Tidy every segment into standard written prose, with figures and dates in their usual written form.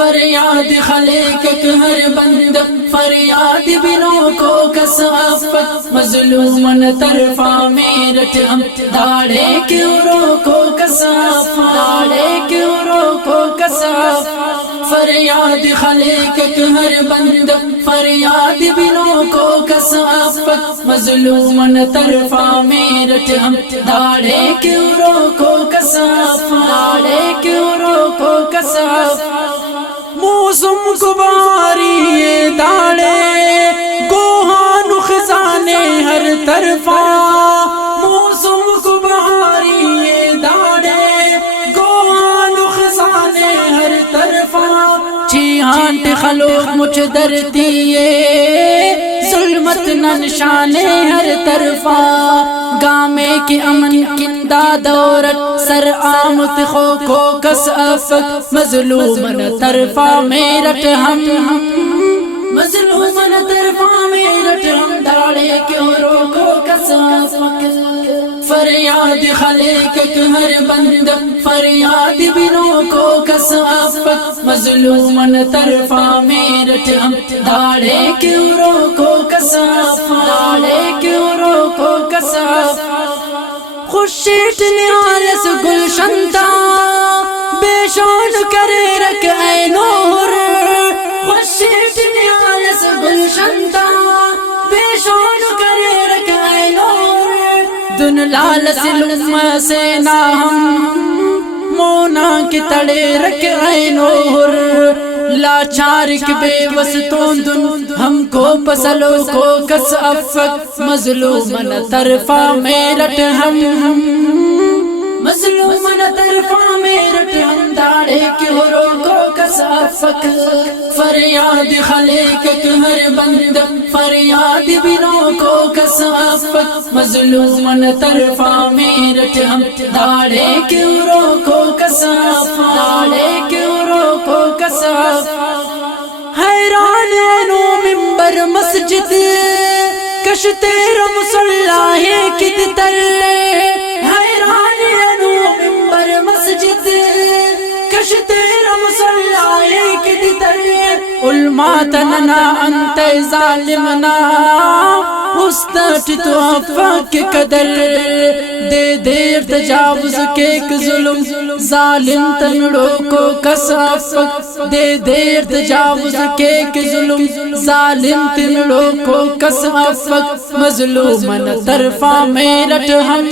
فریاد خلق ہر بند فریاد بنو کو کثافت مظلومن طرفا میرٹ ہم داڑے کیوں روکو کثافت داڑے کیوں روکو کثافت فریاد خلق ہر بند فریاد بنو کو کثافت مظلومن طرفا میرٹ ہم داڑے کیوں روکو کثافت داڑے کیوں روکو کثافت موسم گباری داڑے گوہان خزانے ہر طرفا موسم گباری داڑے گوہان خزانے ہر طرفا چھیانٹ خلوق مجھ درتیے ظلمت نشانے ہر طرفا گامے کی امن کندہ دورت سر آمت خو کو کثافت مظلومن طرفا میرٹ ہم مظلومن طرفا میرٹ ہم داڑے کیوں روکو کثافت فریاد خلق ہر بند فریاد بنو کو کثافت مظلومن طرفا میرٹ ہم داڑے کیوں روکو کثافت داڑے کیوں روکو کثافت خورشید نیالس گلشن تا بے شان کرے رکھ اے نور خورشید نیالس گلشن تا بے شان کرے رکھ اے نور دن لال سلم سے نہ ہم مونا کے تڑے رکھ اے نور لاچار کے بے وسطوں دن ہم کو پسلو کو کثافت مظلومن طرفا میرٹ ہم مظلومن طرفا میرٹ ہم داڑے کیوں روکو کثافت فریاد خلق ہر بند فریاد بنو کو کثافت مظلومن طرفا میرٹ ہم داڑے کیوں روکو کثافت داڑے کیوں روکو کثافت حیران نو منبر مسجد کشتے مصلاح کت تر حیران نو منبر مسجد کشتے مصلاح کت تر علماء تننا انت ظالمنا استٹ تو افاق کے قدر دے دیر تجاوز کے ظلم ظالم تنڑوں کو کثافت دے دیر تجاوز کے ظلم ظالم تنڑوں کو کثافت مظلومن طرفا میرٹ ہم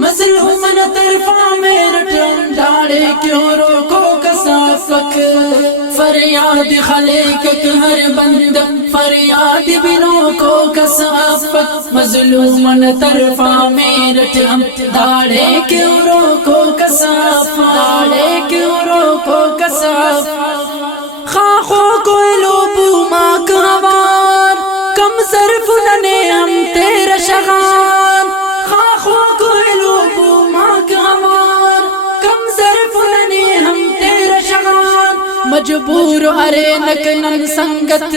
مظلومن طرفا میرٹ ہم داڑے کیوں روکو کثافت فریاد خلق ہر بند فریاد بنو کو کثافت مظلومن طرفا میرٹ ہم داڑے کیوں روکو کثافت داڑے کیوں روکو کثافت خاخو کوئلو بوماک ہوار کم صرف ننے ہم تیرا شغان خاخو کوئلو بوماک ہوار کم صرف ننے ہم تیرا شغان مجبور ارے نکنن سنگت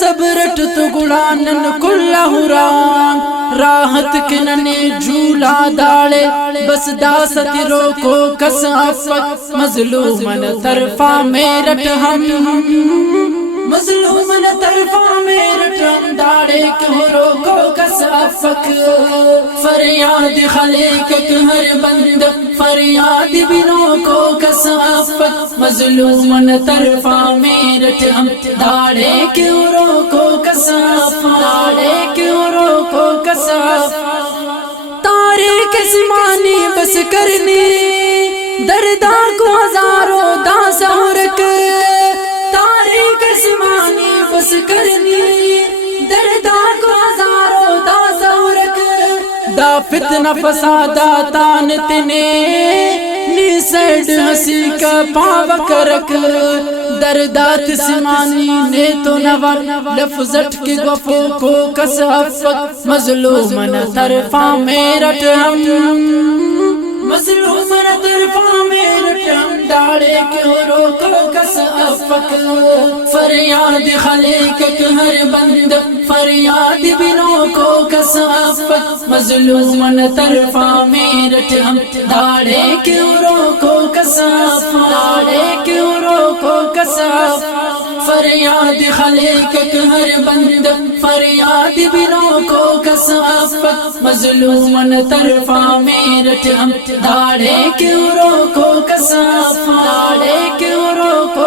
صبرت تو گڑانن کل حرام راحت کننے جھولا داڑے بس داست روکو کثافت مظلومن طرفا میرٹ ہم مظلومن طرفا میرٹ ہم داڑے کیوں روکو کثافت فریاد خلق ہر بند فریاد بنو کو کثافت مظلومن طرفا میرٹ ہم داڑے کیوں روکو کثافت داڑے کیوں روکو کثافت تاریک زمانی بس کرنی دردا کو ہزاروں دا سہرک تاریک زمانی بس کرنی دردا کو ہزاروں دا سہرک دا فتنہ فسادہ تان تنے نی سیڈ ہنسی کا پاوک رکھ دردات سمانی نے تو نور لفظت کی گفو کو کثافت مظلومن طرفا میرٹ ہم مظلومن طرفا میرٹ ہم داڑے کیوں روکو کثافت فریاد خلق ہر بند فریاد بنو کو کثافت مظلومن طرفا میرٹ ہم داڑے کیوں روکو کثافت داڑے کساف فریاد خلیقک ہر بند فریاد بنو کو کساف مظلومن طرفا میرٹ ہم داڑے کیوں روکو کساف داڑے کیوں